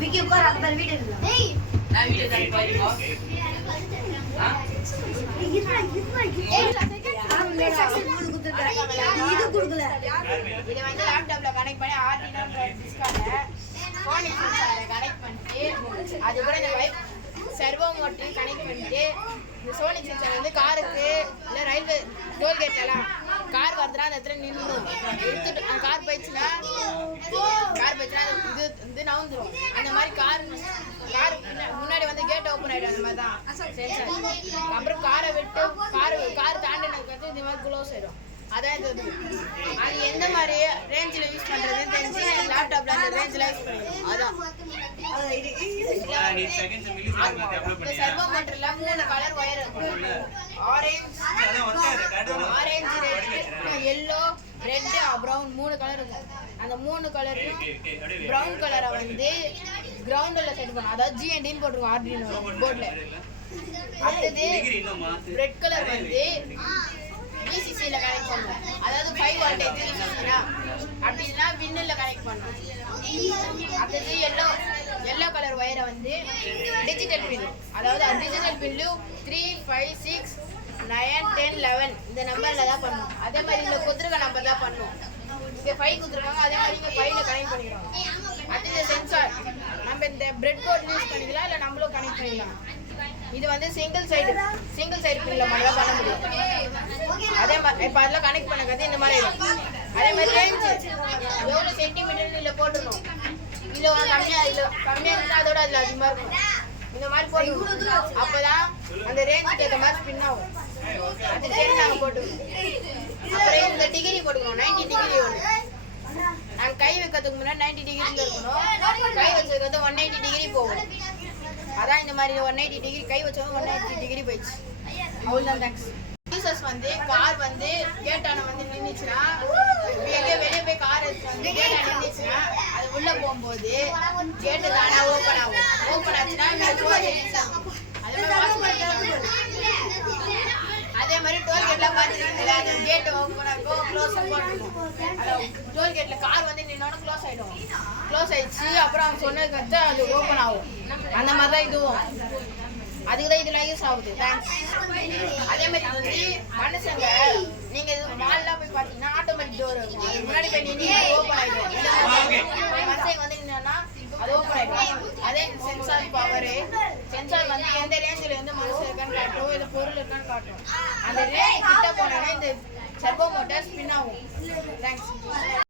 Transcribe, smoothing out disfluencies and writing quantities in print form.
விக்கி உட்கார் அந்த மாதிரி வீடியோ எடுக்கலாம். டேய் நான் வீடியோ கால் பண்ணிக்கோ. இது குடுக்கல. இத வந்து லேப்டாப்ல கனெக்ட் பண்ணி ஆர்டினோ டிஸ்கால ஃபோன் கனெக்ட் பண்ணிட்டு அது கூட இந்த வைப் சர்வோ மோட்டர் கனெக்ட் பண்ணிட்டு இந்த சோனி சென்சார் வந்து காருக்கு இல்ல ரயில்வே டோல்கேட்லாம் கார் வருதுனா அந்த இடத்துல நின்னுடும். எடுத்துட்டு கார் போயிடுச்சுன்னா இது வந்து நவுந்துரும். அந்த மாதிரி கார் முன்னாடி வந்து கேட் ஓப்பன் ஆயிடும். அந்த மாதிரி தான் சென்சார். அப்புறம் காரை விட்டு கார் தாண்டினதுக்கு வந்து இந்த மாதிரி க்ளோஸ் ஆயிடும். அதான் இது. அது எந்த மாதிரி ரேஞ்சில் யூஸ் பண்ணுறதுன்னு தெரிஞ்சு லேப்டாப்ல அந்த ரேஞ்சில் யூஸ் பண்ணிடுவோம். அதான் இந்த சர்வோ மோட்டர்ல 3 கலர் ஒயர் இருக்கு. Orange red yellow red brown 3 colour இருக்கும். அந்த 3 கலரையும் ப்ரௌன் கலரை வந்து கிரவுண்டில் செட் பண்ணும். அதாவது ஜிஎன்டின்னு போட்டிருக்கோம் ஆர்டினோ போர்டில். அடுத்தது ரெட் கலர் வந்து VCCல கனெக்ட் பண்ணுவோம். அதாவது 5 வோல்டேஜ் VCCனா அப்படின்னா வின்னில் கனெக்ட் பண்ணுவோம். அடுத்தது எல்லோ கலர் ஒயரை வந்து டிஜிட்டல் பின். அதாவது டிஜிட்டல் பின்னு 3, 5, 6, 9, 10, 11 இந்த நம்பரில் தான் பண்ணுவோம். அதே மாதிரி இந்த குதிரை நம்பர் தான் பண்ணுவோம். இங்கே 5 கொடுத்துருக்காங்க. அதே மாதிரி இங்கே 5ல கனெக்ட் பண்ணிக்கிறோம். அடுத்தது சென்சார் நம்ம இந்த பிரெட் போர்ட் யூஸ் பண்ணிக்கலாம், இல்லை நம்மளும் கனெக்ட் பண்ணிக்கலாம். இது வந்து சிங்கிள் சைடு பின்ல மட்டும் தான் பண்ண முடியும். அதே மாதிரி இப்போ அதெல்லாம் கனெக்ட் பண்ணது இந்த மாதிரி இருக்கும். அதே மாதிரி ரேஞ்சு எவ்வளோ சென்டிமீட்டர் இதில் போட்டுருணும். இதில் கம்மியாக இருந்தால் அதோட அதில் அதிகமாக இருக்கும். இந்த மாதிரி போட்டுருக்கோம். அப்போ தான் அந்த ரேஞ்சுக்கு ஏற்ற மாதிரி ஸ்பின் ஆகும். அது சரி நாங்கள் போட்டுருக்கோம். அப்புறம் இந்த டிகிரி போட்டுக்கணும். 90 டிகிரி ஒன்று. நாங்கள் கை வைக்கிறதுக்கு முன்னாடி 90 டிகிரியில் இருக்கணும். கை வச்சதுக்கு வந்து 180 டிகிரி போகும். அதான் இந்த மாதிரி 180 டிகிரி கை வச்சவங்க 180 டிகிரி போயிடுச்சு. அவ்வளோதான். தேங்க்ஸ். யூசர்ஸ் வந்து கார் வந்து கேட்டான வந்து நின்றுச்சுன்னா வெளியே போய் கார் வந்து கேட்டான நின்றுச்சுன்னா அது உள்ளே போகும்போது கேட்டு தானே ஓப்பன் ஆகும். ஓப்பன் ஆச்சுன்னா அதே மாதிரி டோல்கேட்லாம் பார்த்துருக்கீங்களா? அந்த கேட்டு ஓப்பன் ஆகும் க்ளோஸ் போட்டுருக்கும். அதாவது டோல்கேட்டில் கார் வந்து நின்னோட க்ளோஸ் ஆகிடும். க்ளோஸ் ஆயிடுச்சு அப்புறம் அவங்க சொன்னதுக்கு வந்து அது ஓப்பன் ஆகும். அந்த மாதிரி தான் இதுவும். அதுக்கு தான் இதெல்லாம் யூஸ் ஆகுது. தேங்க்ஸ். அதே மாதிரி வந்து மனுஷங்க நீங்கள் இது மால்லாம் போய் பார்த்தீங்கன்னா ஆட்டோமேட்டிக் டோர் இருக்கும். அது முன்னாடி போய் நின்று ஓப்பன் ஆகிடும். மனுஷங்க வந்து நின்னா அது ஓப்பன் ஆகிடும். அதே சென்சார் பவரு சென்சார் வந்து எந்த ரேஞ்சில் வந்து மனுஷன் இருக்கான்னு காட்டும், இல்லை பொருள் இருக்கான்னு காட்டும். அந்த ரேஞ்ச் கிட்ட போனோன்னா இந்த சர்வோ மோட்டார் ஸ்பின் ஆகும். தேங்க்ஸ்.